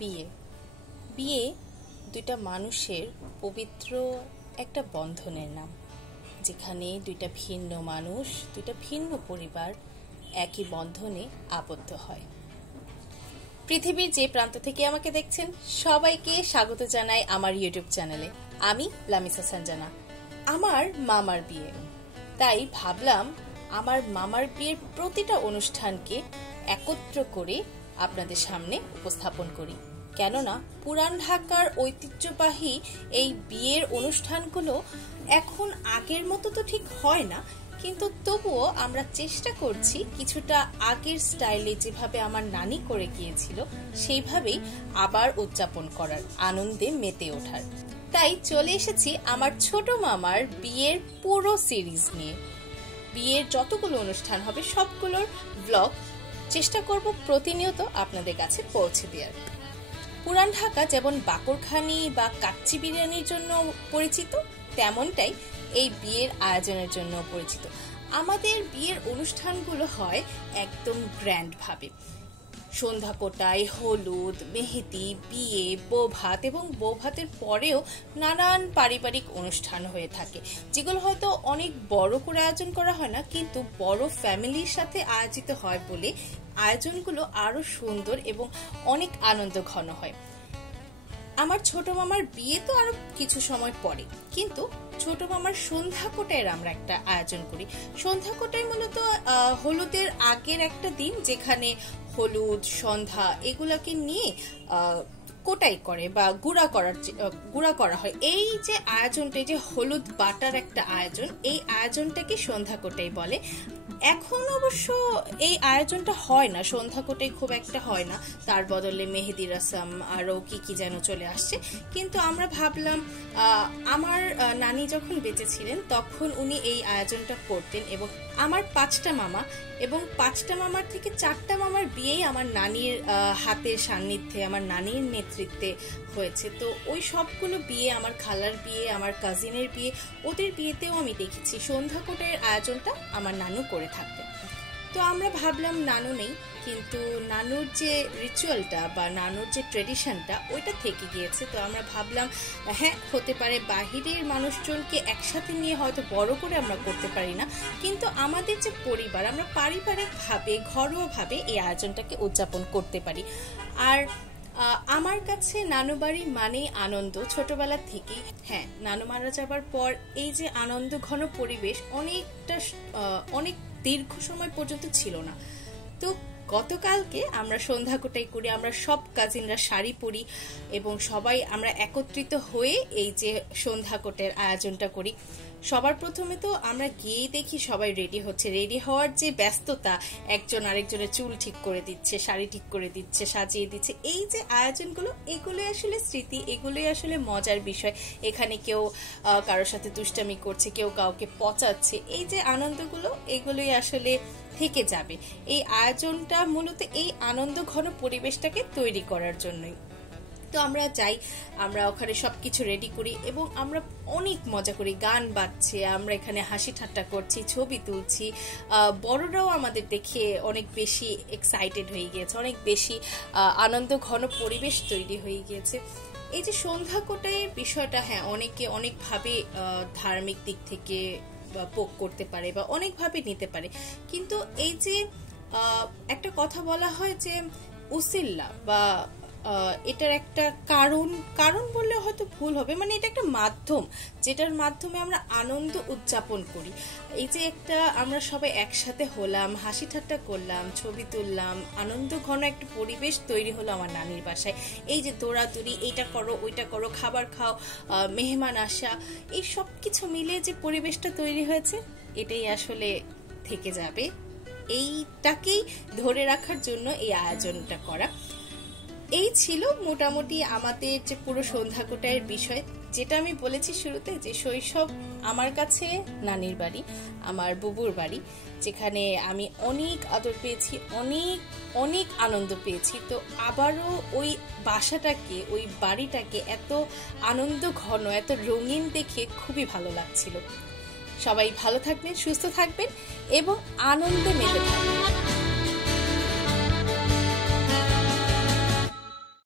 বিয়ে বিয়ে দুইটা মানুষের পবিত্র একটা বন্ধনের নাম, যেখানে দুইটা ভিন্ন মানুষ, দুইটা ভিন্ন পরিবার একই বন্ধনে আবদ্ধ হয়। পৃথিবীর যে প্রান্ত থেকে আমাকে দেখছেন সবাইকে স্বাগত জানাই আমার ইউটিউব চ্যানেলে। আমি লামিসা সঞ্জানা। আমার মামার বিয়ে, তাই ভাবলাম আমার মামার বিয়ের প্রতিটা অনুষ্ঠানকে একত্র করে আপনাদের সামনে উপস্থাপন করি। কেননা পুরান ঢাকার ঐতিহ্যবাহী এই বিয়ের অনুষ্ঠানগুলো এখন আগের মতো তো ঠিক হয় না, কিন্তু তবুও আমরা চেষ্টা করছি কিছুটা আগের স্টাইলে যেভাবে আমার নানি করে গিয়েছিল সেইভাবেই আবার উদযাপন করার, আনন্দে মেতে ওঠার। তাই চলে এসেছি আমার ছোট মামার বিয়ের পুরো সিরিজ নিয়ে। বিয়ের যতগুলো অনুষ্ঠান হবে সবগুলোর ব্লগ চেষ্টা করব প্রতিনিয়ত আপনাদের কাছে পৌঁছে দেওয়ার। পুরান ঢাকা যেমন বাকরখানি বা কাচ্চি বিরিয়ানির জন্য পরিচিত, তেমনটাই এই বিয়ের আয়োজনের জন্য পরিচিত। আমাদের বিয়ের অনুষ্ঠানগুলো হয় একদম গ্র্যান্ড ভাবে। সন্ধ্যা কোটায়, হলুদ, মেহেদি, বিয়ে, বৌভাত এবং বৌভাতের পরেও নানান পারিবারিক অনুষ্ঠান হয়ে থাকে, যেগুলো হয়তো অনেক বড় করে আয়োজন করা হয় না, কিন্তু বড় ফ্যামিলির সাথে আয়োজিত হয় বলে আয়োজনগুলো আরো সুন্দর এবং অনেক আনন্দ ঘন হয়। আমার ছোট মামার বিয়ে তো আরো কিছু সময় পরে, কিন্তু ছোট মামার সন্ধ্যা কোটায় আমরা একটা আয়োজন করি। সন্ধ্যা কোটায় মূলত হলুদের আগের একটা দিন, যেখানে হলুদ, সন্ধ্যা এগুলাকে নিয়ে কোটাই করে বা গুঁড়া করা হয়। এই যে আয়োজনটা, যে হলুদ বাটার একটা আয়োজন, এই আয়োজনটাকে সন্ধ্যা কোটাই বলে। এখন অবশ্য এই আয়োজনটা হয় না, সন্ধ্যা কোটাই খুব একটা হয় না, তার বদলে মেহেদি রসম আরো কি যেন চলে আসছে। কিন্তু আমরা ভাবলাম, আমার নানি যখন বেঁচে ছিলেন তখন উনি এই আয়োজনটা করতেন, এবং আমার 5টা মামা এবং 5টা মামার থেকে 4টা মামার বিয়েই আমার নানির হাতের সান্নিধ্যে, আমার নানির নেতৃত্বে হয়েছে। তো ওই সবগুলো বিয়ে, আমার খালার বিয়ে, আমার কাজিনের বিয়ে, ওদের বিয়েতেও আমি দেখেছি সন্ধ্যা কোটার আয়োজনটা আমার নানু করে থাকতেন। তো আমরা ভাবলাম নানু নেই, কিন্তু নানুর যে রিচুয়ালটা বা নানুর যে ট্রেডিশনটা ওইটা থেকে গিয়েছে। তো আমরা ভাবলাম হ্যাঁ, হতে পারে বাহিরের মানুষজনকে একসাথে নিয়ে হয়তো বড় করে আমরা করতে পারি না, কিন্তু আমাদের যে পরিবার, আমরা পারিবারিকভাবে ঘরোয়াভাবে এই আয়োজনটাকে উদযাপন করতে পারি। আর আমার কাছে নানু বাড়ি মানেই আনন্দ, ছোটবেলা থেকেই। হ্যাঁ, নানু মারা যাবার পর এই যে আনন্দ ঘন পরিবেশ অনেক দীর্ঘ সময় পর্যন্ত ছিল না। তো গতকালকে আমরা সন্ধ্যা কোটাই করি, আমরা সব কাজিনরা শাড়ি পরি এবং সবাই আমরা একত্রিত হয়ে এই যে সন্ধ্যা কোটের আয়োজনটা করি। সবার প্রথমে তো আমরা গিয়েই দেখি সবাই রেডি হচ্ছে। রেডি হওয়ার যে ব্যস্ততা, একজন আরেকজনের চুল ঠিক করে দিচ্ছে, শাড়ি ঠিক করে দিচ্ছে, সাজিয়ে দিচ্ছে। এই যে আয়োজনগুলো, এগুলোই আসলে স্মৃতি, এগুলোই আসলে মজার বিষয়। এখানে কেউ কারোর সাথে দুষ্টামি করছে, কেউ কাউকে পচাচ্ছে। এই যে আনন্দগুলো, এগুলোই আসলে থেকে যাবে। এই আয়োজনটা মূলত এই আনন্দ ঘন পরিবেশটাকে তৈরি করার জন্যই। তো আমরা যাই, আমরা ওখানে সবকিছু রেডি করি এবং আমরা অনেক মজা করি, গান বাজছে, আমরা এখানে হাসি ঠাট্টা করছি, ছবি তুলছি। বড়রাও আমাদের দেখে অনেক বেশি এক্সাইটেড হয়ে গিয়েছে, অনেক বেশি আনন্দ ঘন পরিবেশ তৈরি হয়ে গিয়েছে। এই যে সন্ধ্যা কোটায়ের বিষয়টা, হ্যাঁ, অনেকে অনেকভাবে ধার্মিক দিক থেকে পোক করতে পারে বা অনেকভাবে নিতে পারে, কিন্তু এই যে একটা কথা বলা হয় যে উসিল্লা বা এটার একটা কারণ বললে হয়তো ভুল হবে, মানে এটা একটা মাধ্যম যেটার মাধ্যমে আমরা আনন্দ উদযাপন করি। এই যে একটা আমরা সবাই একসাথে হলাম, হাসি ঠাট্টা করলাম, ছবি তুললাম, আনন্দ ঘন একটা পরিবেশ তৈরি হলো আমার নানির বাসায়। এই যে দৌড়াদৌড়ি, এইটা করো ওইটা করো, খাবার খাও, মেহমান আসা, এই সব কিছু মিলে যে পরিবেশটা তৈরি হয়েছে, এটাই আসলে থেকে যাবে। এইটাকেই ধরে রাখার জন্য এই আয়োজনটা করা। এই ছিল মোটামুটি আমাদের যে পুরো সন্ধ্যা কোটায়ের বিষয়। যেটা আমি বলেছি শুরুতে, যে শৈশব আমার কাছে নানির বাড়ি, আমার বুবুর বাড়ি, যেখানে আমি অনেক আদর পেয়েছি, অনেক অনেক আনন্দ পেয়েছি। তো আবারও ওই বাসাটাকে, ওই বাড়িটাকে এত আনন্দ ঘন, এত রঙিন দেখে খুবই ভালো লাগছিল। সবাই ভালো থাকবেন, সুস্থ থাকবেন এবং আনন্দে মেতে থাকবেন।